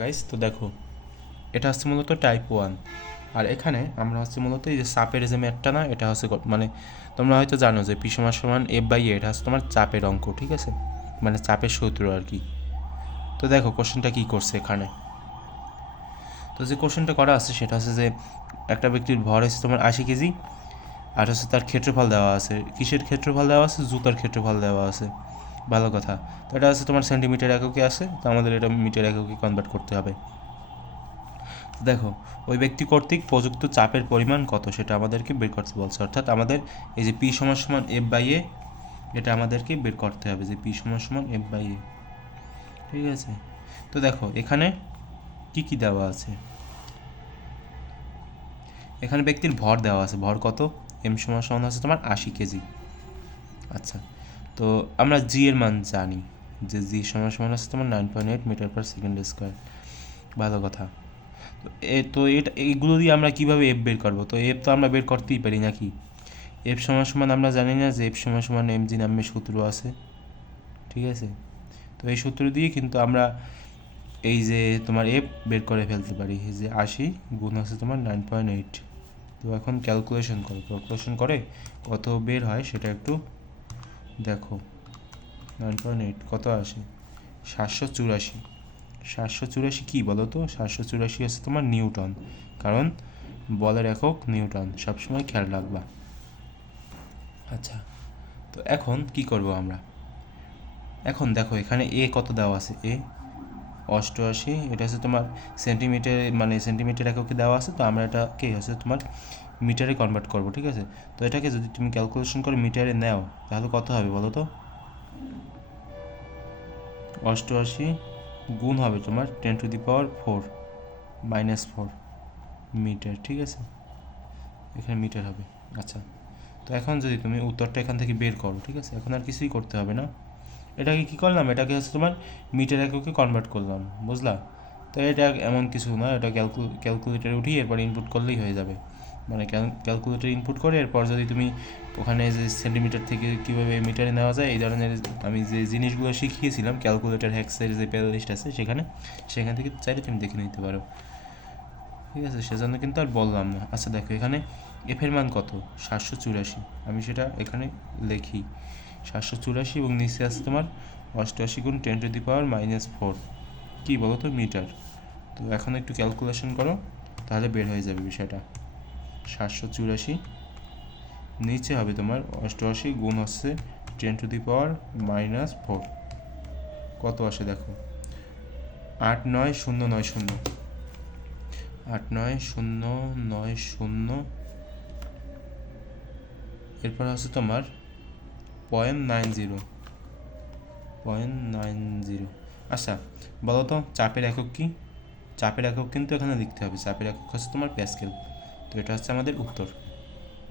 Guys তো দেখো, এটা হচ্ছে মূলত টাইপ ওয়ান আর এখানে আমরা হচ্ছে মূলত এই যে চাপের যে ম্যাটটা না, এটা হচ্ছে মানে তোমরা হয়তো জানো যে পি সমান সমান এফ বাই এটা হচ্ছে তোমার চাপের অঙ্ক, ঠিক আছে? মানে চাপের সূত্র আর কি। তো দেখো কোশ্চেনটা কী করছে এখানে? তো যে কোশ্চেনটা করা আছে, সেটা হচ্ছে যে একটা ব্যক্তির ভর হচ্ছে তোমার আশি কেজি, আর হচ্ছে তার ক্ষেত্রফল দেওয়া আছে। কিসের ক্ষেত্রফল দেওয়া আছে? জুতার ক্ষেত্রফল দেওয়া আছে। ভালো কথা। তো এটা হচ্ছে তোমার সেন্টিমিটার এককে আছে, তো আমাদের এটা মিটার এককে কনভার্ট করতে হবে। দেখো, ওই ব্যক্তি কর্তৃক প্রযুক্ত চাপের পরিমাণ কত সেটা আমাদেরকে বের করতে বলছে। অর্থাৎ আমাদের এই যে পি সমান সমান এফ বাই এ এটা আমাদেরকে বের করতে হবে যে পি সমান সমান এফ বাই এ ঠিক আছে? তো দেখো, এখানে কি কি দেওয়া আছে? এখানে ব্যক্তির ভর দেওয়া আছে। ভর কত? এম সমান সমান আছে তোমার আশি কেজি। আচ্ছা। তো আমরা জি এর মান জানি, যে জি সমান সমান আছে তোমার nine point eight metre per second square ভালো কথা। এ, তো এটা এইগুলো দিয়ে আমরা কীভাবে এফ বের করব? তো এফ তো আমরা বের করতেই পারি নাকি? এফ সমান সমান আমরা জানি না যে এফ সমান সমান এম জি নামে সূত্র আছে। ঠিক আছে? তো এই সূত্র দিয়ে কিন্তু আমরা এই যে তোমার এফ বের করে ফেলতে পারি। যে আশি গুণ আছে তোমার নাইন পয়েন্ট এইট তো এখন ক্যালকুলেশন করো। ক্যালকুলেশন করে কত বের হয় সেটা একটু দেখো নাইন পয়েন্ট এইট কত আসে? সাতশো চুরাশি। সাতশো চুরাশি কী বলো তো? সাতশো চুরাশি আছে তোমার নিউটন, কারণ বলের একক নিউটন, সবসময় খেয়াল রাখবা। আচ্ছা তো এখন কি করব আমরা? এখন দেখো, এখানে এ কত দেওয়া আছে? এ অষ্টআশি, এটা হচ্ছে তোমার সেন্টিমিটার মানে সেন্টিমিটার এককে দেওয়া আছে, তো আমরা এটাকে হচ্ছে তোমার মিটারে কনভার্ট করব, ঠিক আছে? তো এটাকে যদি তুমি ক্যালকুলেশন করে মিটারে নাও, তাহলে কত হবে বলো তো? অষ্টআশি গুণ হবে তোমার ten to the power four minus four metre, ঠিক আছে? এখানে মিটার হবে আচ্ছা। তো এখন যদি তুমি উত্তরটা এখান থেকে বের করো, ঠিক আছে? এখন আর কিছুই করতে হবে না। এটাকে কী করলাম? এটাকে হচ্ছে তোমার মিটার এককে কনভার্ট করলাম, বুঝলা? তো এটা এমন কিছু না, এটা ক্যালকু ক্যালকুলেটারে উঠিয়ে এরপর ইনপুট করলেই হয়ে যাবে। মানে ক্যালকুলেটার ইনপুট করে, এরপর যদি তুমি ওখানে যে সেন্টিমিটার থেকে কীভাবে মিটারে নেওয়া যায়, এই ধরনের আমি যে জিনিসগুলো শিখিয়েছিলাম ক্যালকুলেটার হ্যাক্সের যে প্লে লিস্ট আছে সেখানে, সেখান থেকে চাইলে তুমি দেখে নিতে পারো। ঠিক আছে, সেজন্য কিন্তু আর বললাম না। আচ্ছা দেখো, এখানে এফের মান কত? সাতশো চুরাশি। আমি সেটা এখানে লিখি। সাতশো চুরাশি এবং নিচে আছে তোমার অষ্টআশি গুণ ten to the power minus four কী বলো তো মিটার তো এখন একটু ক্যালকুলেশন করো, তাহলে বের হয়ে যাবে বিষয়টা। সাতশো চুরাশি। নিচে হবে তোমার অষ্টআশি গুণ হচ্ছে ten to the power minus four কত আসে দেখো? আট নয় শূন্য নয় শূন্য। আট নয় শূন্য নয় শূন্য। এরপর হচ্ছে তোমার point nine zero point nine zero আচ্ছা বলো তো, চাপের একক কি? চাপের একক কিন্তু এখানে লিখতে হবে। চাপের একক হচ্ছে তোমার প্যাসকেল তো এটা হচ্ছে আমাদের উত্তর।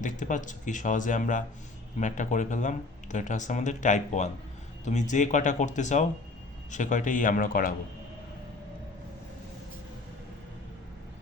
দেখতে পাচ্ছ কি সহজে আমরা ম্যাটটা করে ফেললাম? তো এটা হচ্ছে আমাদের টাইপ ওয়ান তুমি যে কয়টা করতে চাও, সে কয়টাই আমরা করাবো।